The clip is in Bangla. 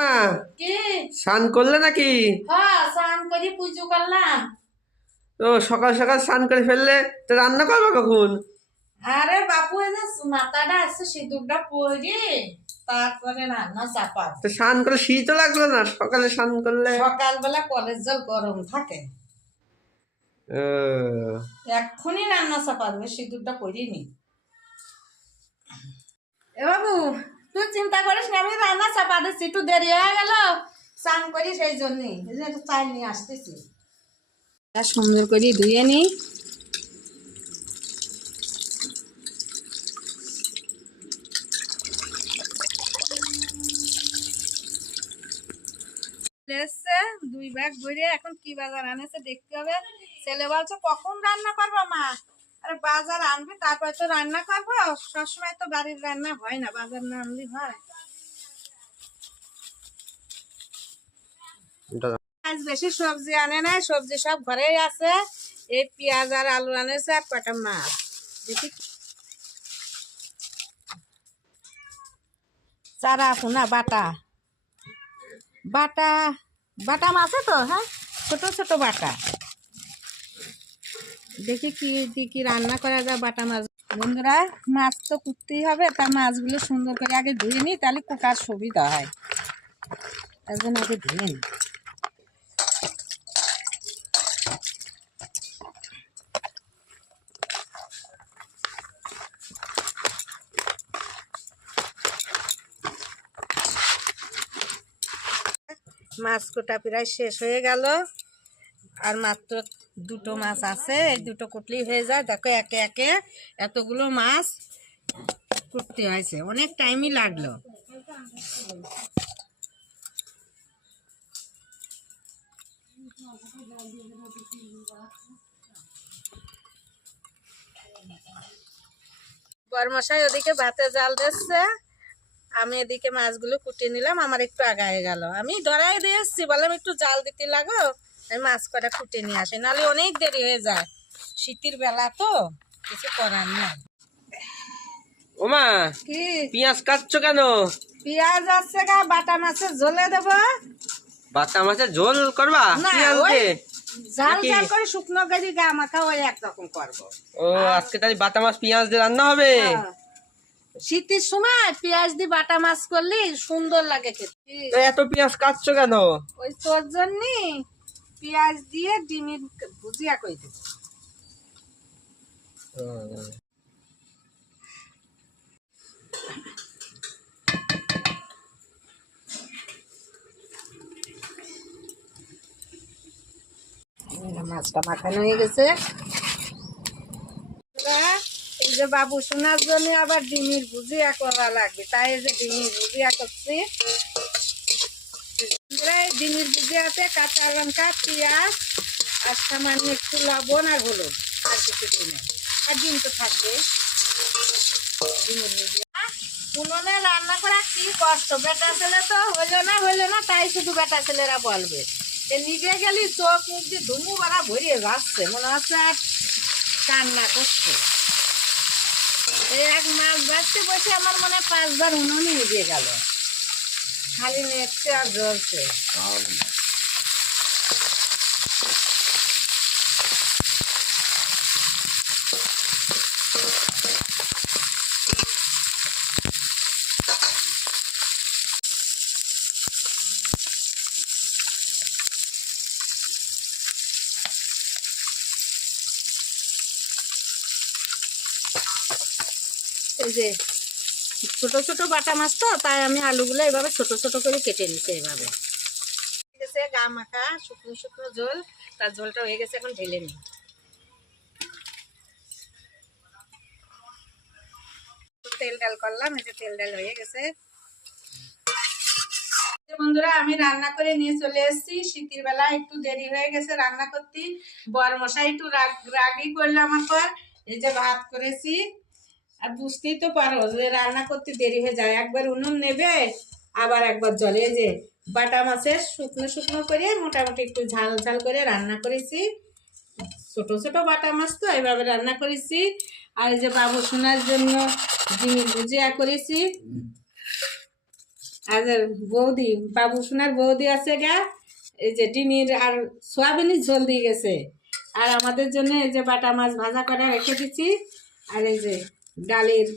হ্যাঁ, কি? স্নান করলে নাকি? হ্যাঁ স্নান করে পুজো করলাম। তো সকাল সকাল স্নান করে ফেললে তো রান্না করব কখন? আরে বাপু এই যে মাথাটা আছে সিঁদুরটা পরে তারপরে রান্না চাপাব। তো স্নান করে শীতও লাগল না? সকালে স্নান করলে? সকালবেলা কলের জল গরম থাকে। এক্ষুনি রান্না চাপাবে সিঁদুরটা পরিনি এ বাবু তুই চিন্তা করিস না, আমি রান্না চাপা দিচ্ছি একটু দেরি হয়ে গেল। স্নান করি সেই জন্যই এই যে একটু চাল নিয়ে আসতেছি। সুন্দর করে, ধুয়ে নি এসছে, দুই ব্যাগ ভরে এখন কি বাজার আনেছে দেখতে হবে। ছেলে বলছে, কখন রান্না করব মা? আরে বাজার আনবি, তারপরে তো রান্না করব, সবসময় তো বাড়ির রান্না হয় না, বাজার না আনলি হয়। আজ বেশি সবজি আনে না সবজি সব ঘরেই আছে। এই পেঁয়াজ আর আলু আনেছে আর কটা মাছ। দেখি। চারা না, বাটা। বাটা বাটা মাছ তো হ্যাঁ? ছোট ছোট বাটা। দেখি কি দিয়ে কি রান্না করা যায় বাটা মাছ। বন্ধুরা, মাছ তো কুটতেই হবে তার মাছগুলো সুন্দর করে আগে ধুয়ে নিই, তাহলে কুটার সুবিধা হয়। তার জন্য আগে ধুয়ে নিই। মাছ কোটা প্রায় শেষ হয়ে গেল। আর মাত্র দুটো মাছ আছে, এই দুটো কুটলি হয়ে যায়। দেখো একে একে এতগুলো মাছ কুটতে হয়েছে। অনেক টাইমই লাগল। বরমশাই ওদিকে ভাতে জাল দিচ্ছে। আমি এদিকে মাছগুলো কুটিয়ে নিলাম। আমার একটু আগায় গেল। আমি ধরাই দিয়ে এসছি। বললাম, একটু জাল দিতে লাগো? মাছ কটা কুটে নিয়ে আসি নাহলে অনেক দেরি হয়ে যায়। শীতের বেলা তো কিছু করার নেই। ওমা কি? পেঁয়াজ কাটছো কেন? পেঁয়াজ আছে গা বাটা মাছের ঝোলে দেবো। বাচ্চা মাছের ঝোল করবা? না, পেঁয়াজ ঝাল করে শুকনো গা মাখা ওই একরকম করব। ও আজকে তাহলে বাটা মাছ পেঁয়াজ দিয়ে রান্না হবে? হ্যাঁ। শীতের সময় পেঁয়াজ দিয়ে বাটা মাছ করলে সুন্দর লাগে খেতে। এত পেঁয়াজ কাটছো কেন? ওই তোর জন্য পেঁয়াজ দিয়ে ডিমের ভুজিয়া করে দেবো। মাছটা মাখানো হয়ে গেছে। এই যে বাবু শোনার জন্য আবার ডিমের ভুজিয়া করা লাগবে তাই যে ডিমের ভুজিয়া করছি। ডিমের ভুজিয়াতে কাঁচা লঙ্কা, পেঁয়াজ, আর সামান্য একটু লবণ আর হলুদ। আর কিছু দিই আর ডিম তো থাকবে ডিমের উনুনে রান্না করা কি কষ্ট? বেটা ছেলে তো হইল না হইল না, তাই শুধু বেটা ছেলেরা বলবে। এ নিজে গেলি চোখ মুখ দিয়ে ধুমু বাড়া ভরিয়ে যাচ্ছে, মনে হচ্ছে আর কান্না করছে। এক মাছ বাঁচতে বসে আমার মনে পাঁচবার উনুনে এগিয়ে গেল। খালি নেচছে আর জ্বলছে। এই যে ছোট ছোট বাটা মাছ তো, তাই আমি আলুগুলো এভাবে ছোট ছোট করে কেটে নিচ্ছি এভাবে। গা মাখা, শুকনো শুকনো তার হয়ে গেছে, এখন ঢেলে তেল করলাম তেল হয়ে গেছে। বন্ধুরা, আমি রান্না করে নিয়ে চলে এসেছি। শীতের বেলা একটু দেরি হয়ে গেছে রান্না করতে। বর মশাই একটু রাগ রাগই করল আমার পর। এই যে ভাত করেছি। আর বুঝতেই তো পারো যে রান্না করতে দেরি হয়ে যায়। একবার উনুন নেবে, আবার একবার জলে যে বাটা মাছের শুকনো শুকনো করে মোটামুটি একটু ঝাল ঝাল করে রান্না করেছি। ছোট ছোট বাটা মাছ তো এইভাবে রান্না করেছি। আর এই যে বাবু সোনার জন্য ডিমের ভুজিয়া করেছি, আর বৌদি, বাবু সোনার বৌদি আছে গা, এই যে টিনির আর সোয়াবিনই ঝোল দিয়ে গেছে। আর আমাদের জন্য এই যে বাটা মাছ ভাজা করে রেখে দিচ্ছি। আর এই যে ডালের